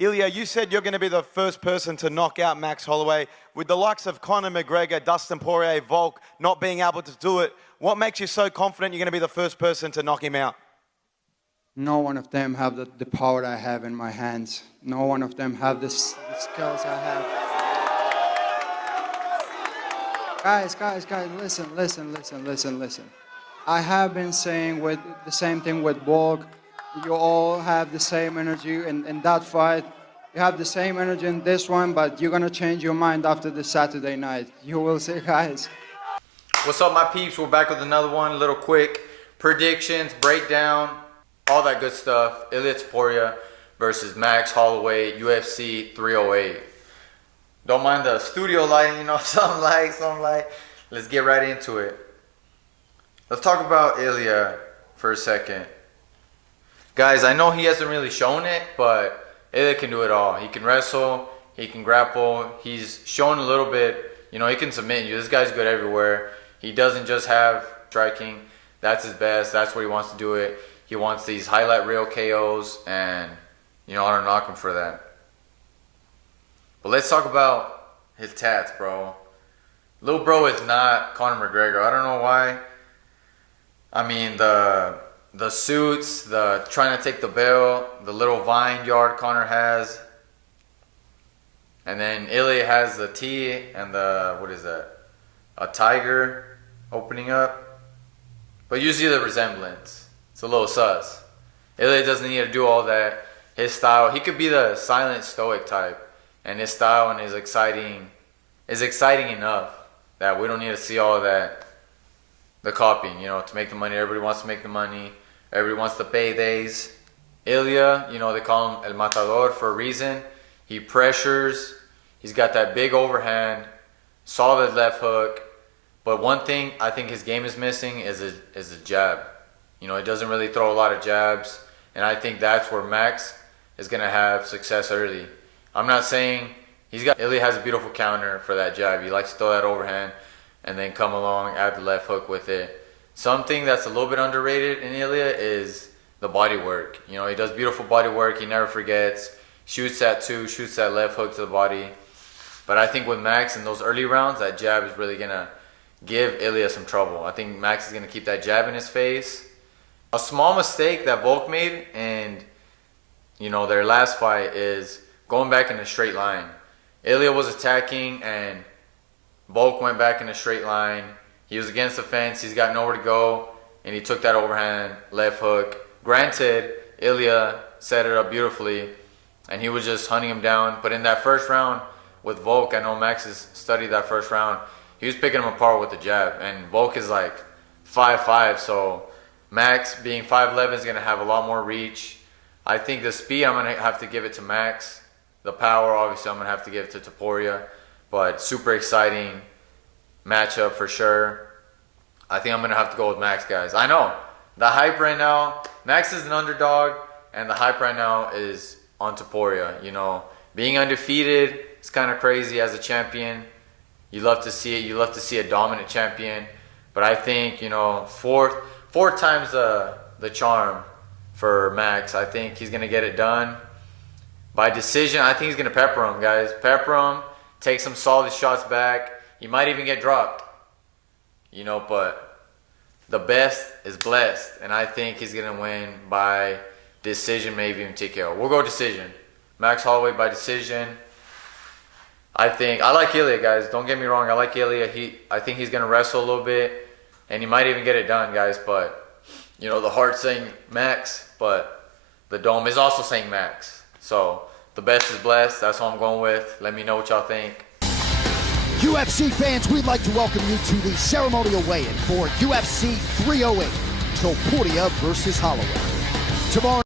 Ilya, you said you're going to be the first person to knock out Max Holloway. With the likes of Conor McGregor, Dustin Poirier, Volk not being able to do it, what makes you so confident you're going to be the first person to knock him out? No one of them have the power I have in my hands. No one of them have the skills I have. Guys, listen. I have been saying with the same thing with Volk. You all have the same energy in that fight. You have the same energy in this one, but you're going to change your mind after the Saturday night. You will see, guys. What's up, my peeps? We're back with another one. A little quick predictions, breakdown, all that good stuff. Ilya Topuria versus Max Holloway, UFC 308. Don't mind the studio lighting, you know, something like. Let's get right into it. Let's talk about Ilya for a second. Guys, I know he hasn't really shown it, but Ilya can do it all. He can wrestle, he can grapple, he's shown a little bit, you know, he can submit you. This guy's good everywhere. He doesn't just have striking. That's his best. That's what he wants to do it. He wants these highlight reel KOs, and, you know, I don't knock him for that. But let's talk about his tats, bro. Little bro is not Conor McGregor. I don't know why. I mean, the suits, the trying to take the belt, the little vine yard Conor has. And then Ilya has the T and the, what is that? A tiger opening up. But you see the resemblance. It's a little sus. Ilya doesn't need to do all that. His style, he could be the silent stoic type. And his style and his exciting enough that we don't need to see all of that. The copying, you know, to make the money. Everybody wants to make the money. Everybody wants the paydays. Ilya, you know, they call him El Matador for a reason. He pressures. He's got that big overhand, solid left hook. But one thing I think his game is missing is a jab. You know, he doesn't really throw a lot of jabs. And I think that's where Max is going to have success early. I'm not saying Ilya has a beautiful counter for that jab. He likes to throw that overhand and then come along, add the left hook with it. Something that's a little bit underrated in Ilya is the body work. You know, he does beautiful body work. He never forgets. Shoots that left hook to the body. But I think with Max in those early rounds, that jab is really going to give Ilya some trouble. I think Max is going to keep that jab in his face. A small mistake that Volk made in, you know, their last fight is going back in a straight line. Ilya was attacking and Volk went back in a straight line. He was against the fence. He's got nowhere to go. And he took that overhand left hook. Granted, Ilya set it up beautifully. And he was just hunting him down. But in that first round with Volk, I know Max has studied that first round. He was picking him apart with the jab. And Volk is like 5'5". So Max, being 5'11", is going to have a lot more reach. I think the speed, I'm going to have to give it to Max. The power, obviously, I'm going to have to give it to Topuria. But super exciting matchup for sure. I think I'm going to have to go with Max, guys. I know. The hype right now, Max is an underdog, and the hype right now is on Topuria. You know, being undefeated is kind of crazy as a champion. You love to see it. You love to see a dominant champion. But I think, you know, four times the charm for Max. I think he's going to get it done. By decision, I think he's going to pepper him, guys. Pepper him. Take some solid shots back. He might even get dropped. You know, but the best is blessed. And I think he's going to win by decision, maybe even TKO. We'll go decision. Max Holloway by decision. I like Ilya, guys. Don't get me wrong. I like Ilya. I think he's going to wrestle a little bit. And he might even get it done, guys. But, you know, the heart's saying Max. But the dome is also saying Max. So the best is blessed. That's what I'm going with. Let me know what y'all think. UFC fans, we'd like to welcome you to the ceremonial weigh-in for UFC 308, Topuria versus Holloway. Tomorrow